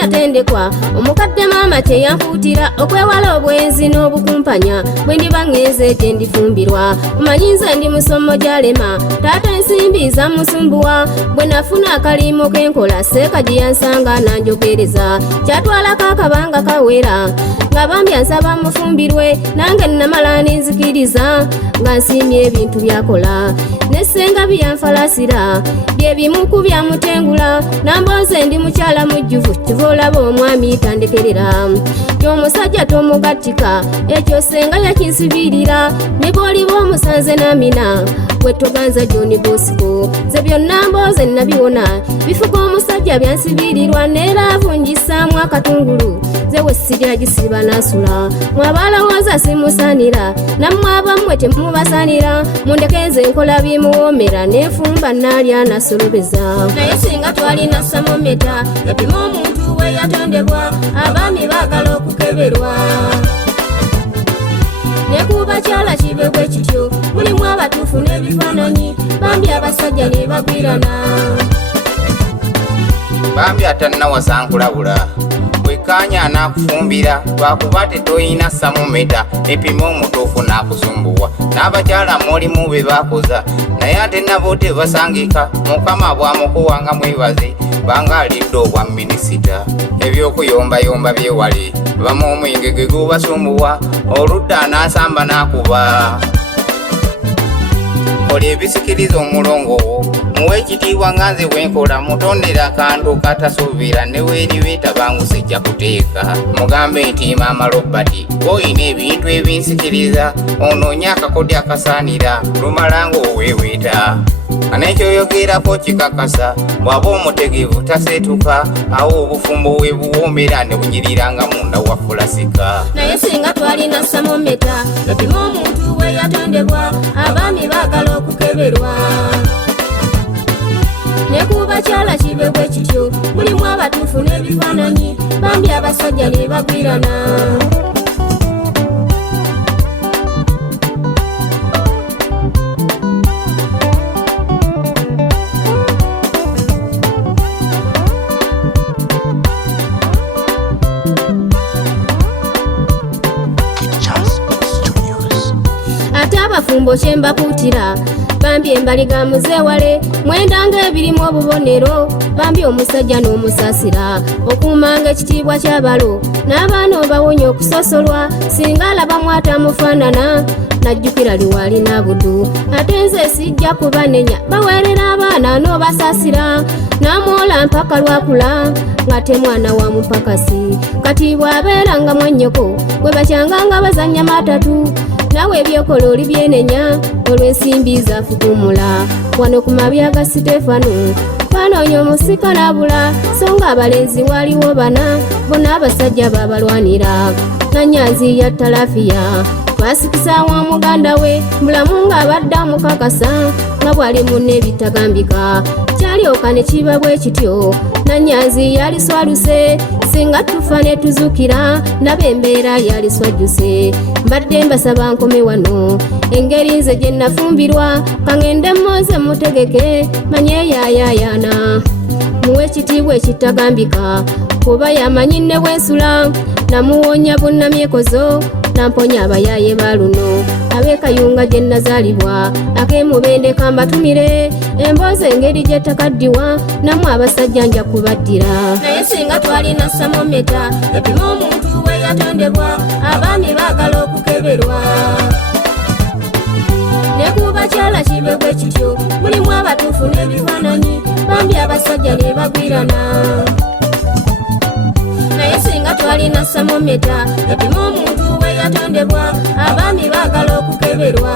Natendekwa omukadde maama teyanfuutira okwewala obwenzi n'obukumpanya bwe ndiba ngeze gye ndifumbirwa omanyi nze ndi musomo gy'alema taata ensimbi zamusumbuwa bwe nafuna akaliimo k'enkola seeka gye yansanga nanjogereza kyatwalako akabanga kawera nga bambi ansaba mufumbirwe nange namala nenzikiriza nga nsiimye ebintu byakola nesenga byanfalasira bye bimu ku byamutengula Nambooze ndi mukyala mujjuvu kiva olaba omwami tandekerera y'omusajja tomugattika ekyo senga yakinsibirira ne bw'oliba omusanze namina bwe toganza John Bosco ze byonna Nambooze nabiwona bifuga omusajja byansibirirwa neera avunjisaamu akatungulu ze we sirya gisiba nasula mwabalowooza simusanira nammwe abammwe temubasanira mundekeze nkola bimuwoomera nefumba naalya nasolobeza naye singa twalina thermometer epima omuntu we yatondebwa abaami baagala okukeberwa ne ku bakyala kibe bwe kityo mulimu abatuufu n'ebifaananyi bambi abasajja ne bagwirana bambi atannawasa nkulabula bwekanya anakufumbira lwakuba tetoyina thermometer epima omutuufu n'akusumbuwa n'abakyala mulimu be bakoza naye ate nabo tebasangika mukama bwamukuwanga mwebaze banga alidde obwa minisita ebyokuyombayomba byewale bamu omwenge gwe gubasumbuwa oludda n'asamba n'akuba kola ebisikiriza omulongo wo muwe ekitiibwa nga nze bwenkola mutondera akantu katasuubira ne weeribeeta bangusijja kuteeka mugambe nti maama Robert oyina ebintu ebinsikiriza onoonye akakodya akasaanira lumala ng'oweeweeta anekyoyogerako kikakasa bw'aba omutegevu taseetuka awo obufumbo we buwoomera ne bunyiriranga munda wa fulasika naye singa twalina thermometer epima omuntu we yatondebwa abaami baagala okukeberwa ne ku bakyala kibe bwe kityo mulimu abatuufu n'ebifaananyi bambi abasajja ne bagwirana ate abafumbo kye mbakuutira bambi embaliga muzeewale mwendanga ebirimu obubonero bambi omusajja n'omusaasira okuumanga ekitiibwa ky'abalo n'abaana obawonya okusosolwa singa alabamu atamufaanana najjukira liwaali n'abudu ate nze sijja kubanenya baweerera abaana n'obasaasira n'amwola mpaka lwakula nga te mwana wa mupakasi kati bw'abeera nga mwannyoko bwe bakyanganga bazannya matatu nawe ebyokola oli byenenya olw'ensimbi zafukumula wano ku mabya ga Sitefano banoonya omusika n'abula so nga abalenzi waliwo bana bonna abasajja babalwanira Nanyanzi ya talafiya twasikisa wa muganda we mulamu nga abadde amukakasa nga bw'ali munne ebitagambika kyalyoka ne kiba bwe kityo Nanyanzi yaliswaluse singa tufa ne tuzukira ndaba embeera yaliswajjuse mbadde mbasaba nkome wano engeri nze gye nafumbirwa kangende mmoze mutegeke manye yaayaayana muwe ekitiibwa ekitagambika kuba yamanyi ne bwensula namuwonya bunnamyekozo namponya abayaaye baluno ab'ekayunga gye nazaalibwa ak'emubende kambatumire emboozi engeri gye takaddiwa namu abasajja nja kubaddira naye singa twalina thermometer epima omuntu we yatondebwa abaami baagala okukeberwa ne ku bakyala kibe bwe kityo mulimu abatuufu n'ebifaananyi bambi abasajja ne bagwirana naye singa twalina thermometer epima omuntu we yatondebwa abaami baagala okukeberwa